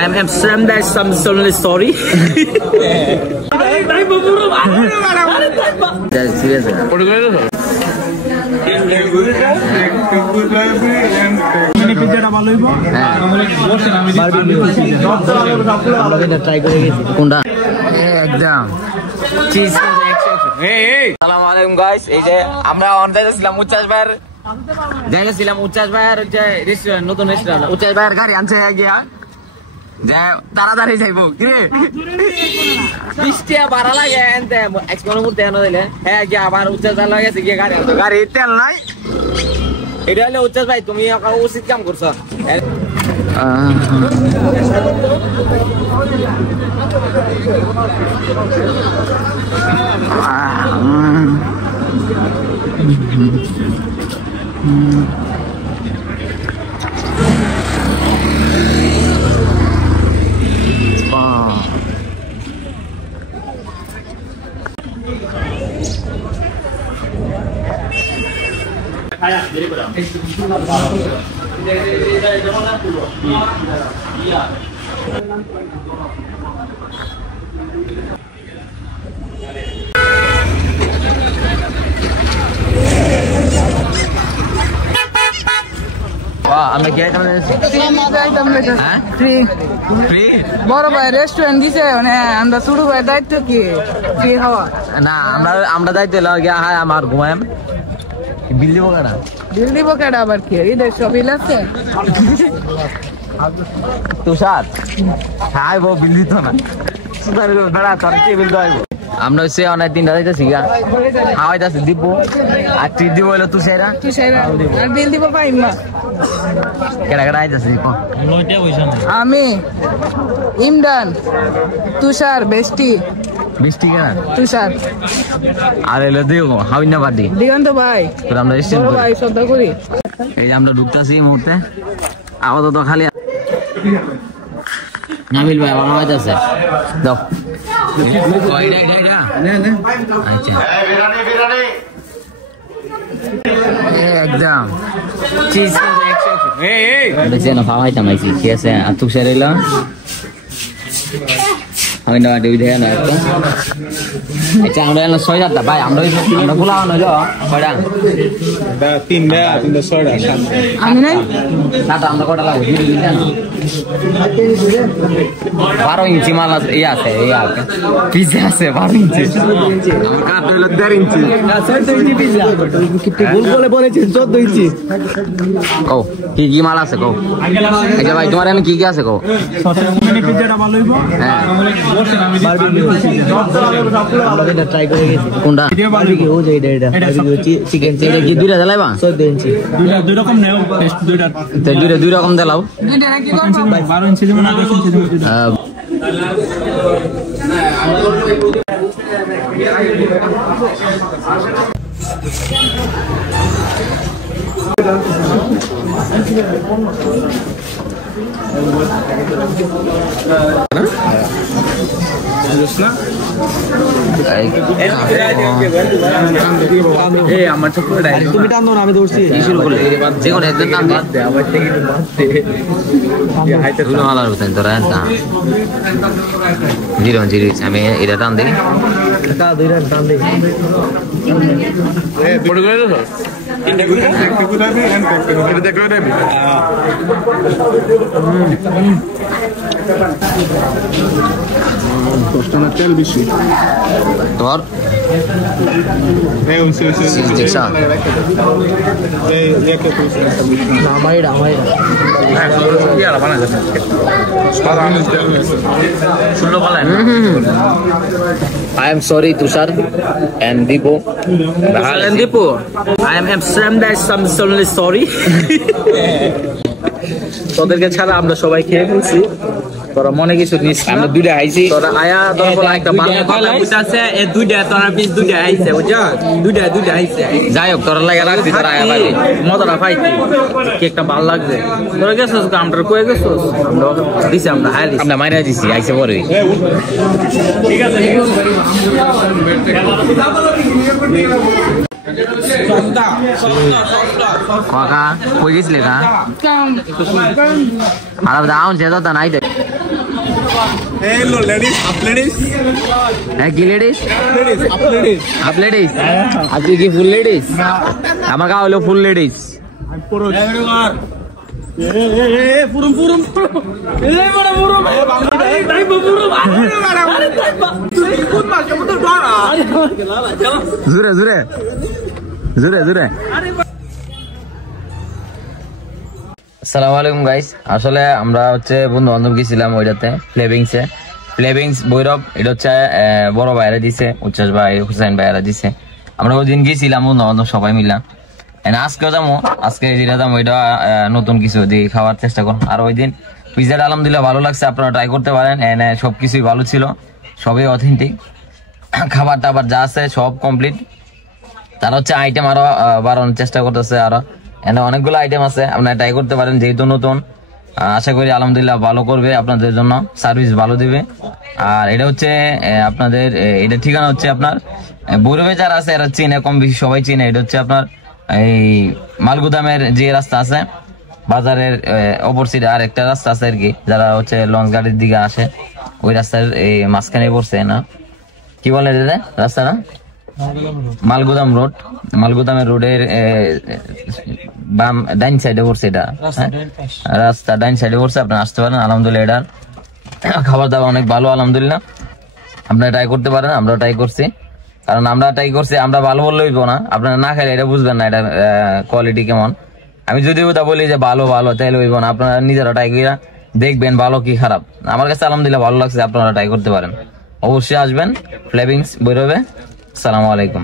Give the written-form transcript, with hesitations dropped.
I am Amsterdam. That's some story. That's serious. Assalamualaikum guys, এই যে আমরা online ছিলাম উচ্চাস ভাইয়ের জায়গা ছিলাম উচ্চাস ভাইয়ের যে রেস্টুরেন্ট নতুন রেস্টুরেন্ট উচ্চাস ভাইয়ের গাড়ি আনছে গিয়া যে তাড়াতাড়ি যাইবো কি রে 20 টাকা ভাড়া লাগে এনতে এক্সপোর মধ্যে এনে দিলে হ্যাঁ গিয়া আবার উচ্চাস ভাই লাগেছে গিয়া গাড়ি আনতো গাড়ি তেল নাই এটা হলে উচ্চাস ভাই তুমি উচিত কাম করছো আমরা কি আইটেম এনেছি হ্যাঁ ফ্রি বড় ভাই রেস্টুরেন্ট দিছে মানে আমরা শুরু ভাই দায়িত্ব কি ফ্রি খাওয়া না আমরা দায়িত্ব লাগা হ্যাঁ আমার ঘুমাম বিল দিব কেডা আবার কি এটা সব বিল আছে তুষার হাই বো বিল দিত না সুদার বেড়া তোর কি বিল দাইবো আমরা হচ্ছে অনেক দিন দাইতাছি গা হাওয়াইতাছি দিব আর ট্রিট দিব হলো তুষাইরা আর বিল দিব পাইম না কেডা কেডা আইতাছি নয়টা পয়সা না আমি ইমরান তুষার বেস্টি কেনা তুষার আর এলো দিও হাউইনা বাদি দিগন্ত ভাই তো আমরা রেস্টুরেন্ট বড় ভাই শ্রদ্ধা করি এই যে আমরা ঢুকতাছি এই মুহূর্তে আপাতত খালি নাবিল ভাই আমার আইতাছে দাও কয়টা না আচ্ছা বিরানি একদম চিজ এই দেখেন না ভাই তামাইছি কি আছে আর তুষার এলো আমি না দেই দেয় না তো আচ্ছা আমরা এলো 6000 ভাই আমরা গোলাও না যা কয়টা তিনটা 6টা আমি নাই সাত আমরা কয়টা লাগবে দিই না 12 ইঞ্চি মাল আছে পিজা আছে 12 ইঞ্চি আমার কাট হলো 1.5 ইঞ্চি না 14 ইঞ্চি পিজা কি ভুল বলেছেন 14 ইঞ্চি কও কি মাল আছে কও আচ্ছা ভাই তোমার এখানে কি আছে কও সসের পিজাটা ভালো হইবো হ্যাঁ আমরা ট্রাই করে গেছি কোনটা বারবিকিউ ও যে এটা চিকেন কি দুইটা জ্বালাইবা 14 ইঞ্চি দুই রকম নেও টেস্ট দুইটা দুই রকম দেলাও এটা কি করব ভাই 12 ইঞ্চি দেব না 10 ইঞ্চি দেব আমার তুমি টান দাও না আমি ধরছি শুরু করলে যে কোনো একজন নাম দে আমার থেকে জিরো আমি এটা টান দিই টান দিই তেল বেশি তোর I am sorry Tushar and Dipo. I am Amsterdam. That's some story. তোদেরকে ছাড়া আমরা সবাই খেয়ে ফেলছি তোরা মনে কিছু নিস আমরা দুইটা আইছি তোরা আয়া দরকার একটা বাংলা কথা বুঝাছে এই দুইটা তোরা পিস দুইটা আইছে বুঝা দুইটা আইছে যাই হোক তোরা লাগা রাখবি তোরা আয়া পাবি মজাটা পাইছি কি একটা ভালো লাগছে তোরা গেছস কাউন্টার কই গেছস আমরা দিছি আমরা হাইলি আমরা মাইরা দিছি আইছে পরে ঠিক আছে Kaka, kau gis lega. Alam dah on, saya tahu tak naik deh. কি লেডিস? Half ladies? আজকে কি ফুল লেডিস? আমার গাওয়া হলো ফুল লেডিস। জোরে জোরে জোরে জোরে। আসসালামু আলাইকুম গাইস। আসলে আমরা হচ্ছে বন্ধু বান্ধব গেছিলাম ওইটাতে ফ্লেভিংস ভৈরব। এটা হচ্ছে বড় ভাইরা দিছে, উচ্ছ্বাস ভাই, হুসাইন ভাইরা দিছে। আমরা ওই দিন গেছিলাম বন্ধু বান্ধব সবাই মিলাম। আজকেও যাবো, আজকে যেটা যাবো এটা নতুন কিছু দিয়ে খাওয়ার চেষ্টা করুন। আর ওই দিন পিজাটা আলহামদুলিল্লাহ ভালো লাগছে, আপনারা ট্রাই করতে পারেন। সবকিছুই ভালো ছিল, সবই অথেন্টিক। খাবার টাবার যা আছে সব কমপ্লিট। তারা হচ্ছে আইটেম আরো বাড়ানোর চেষ্টা করতেছে, আরো অনেকগুলো আইটেম আছে, আপনারা ট্রাই করতে পারেন। যেহেতু নতুন, আশা করি আলহামদুলিল্লাহ ভালো করবে, আপনাদের জন্য সার্ভিস ভালো দিবে। আর এটা হচ্ছে আপনাদের এটা ঠিকানা হচ্ছে আপনার ভৈরবে যারা আছে এরা চিনে, কম বেশি সবাই চিনে। এটা হচ্ছে আপনার এই মালগুদামের যে রাস্তা আছে, বাজারের অপর সাইডে আর একটা রাস্তা আছে আর কি, যারা হচ্ছে লঞ্চ গাড়ির দিকে আসে ওই রাস্তার এই মাঝখানে পড়ছে না, কি বলে এটা রাস্তাটা? মালগুদাম রোড। মালগুদামের রোডের বাম ডাইন সাইডে পড়ছে এটা, রাস্তা ডাইন সাইডে পড়ছে। আপনারা আসতে পারেন। আলহামদুলিল্লাহ এটার খাবার দাবার অনেক ভালো, আলহামদুলিল্লাহ আপনারা ট্রাই করতে পারেন। আমরা ট্রাই করছি, কারণ আমরা ট্রাই করছি, আমরা ভালো বললে হইব না, আপনারা না খাইলে এটা বুঝবেন না এটার কোয়ালিটি কেমন। আমি যদি ওটা বলি যে ভালো ভালো তাহলে হইব না, আপনারা নিজেরা ট্রাই করে দেখবেন ভালো কি খারাপ। আমার কাছে আলহামদুলিল্লাহ ভালো লাগছে, আপনারা ট্রাই করতে পারেন। অবশ্যই আসবেন ফ্লেভিংস ভৈরবে। আসসালামু আলাইকুম।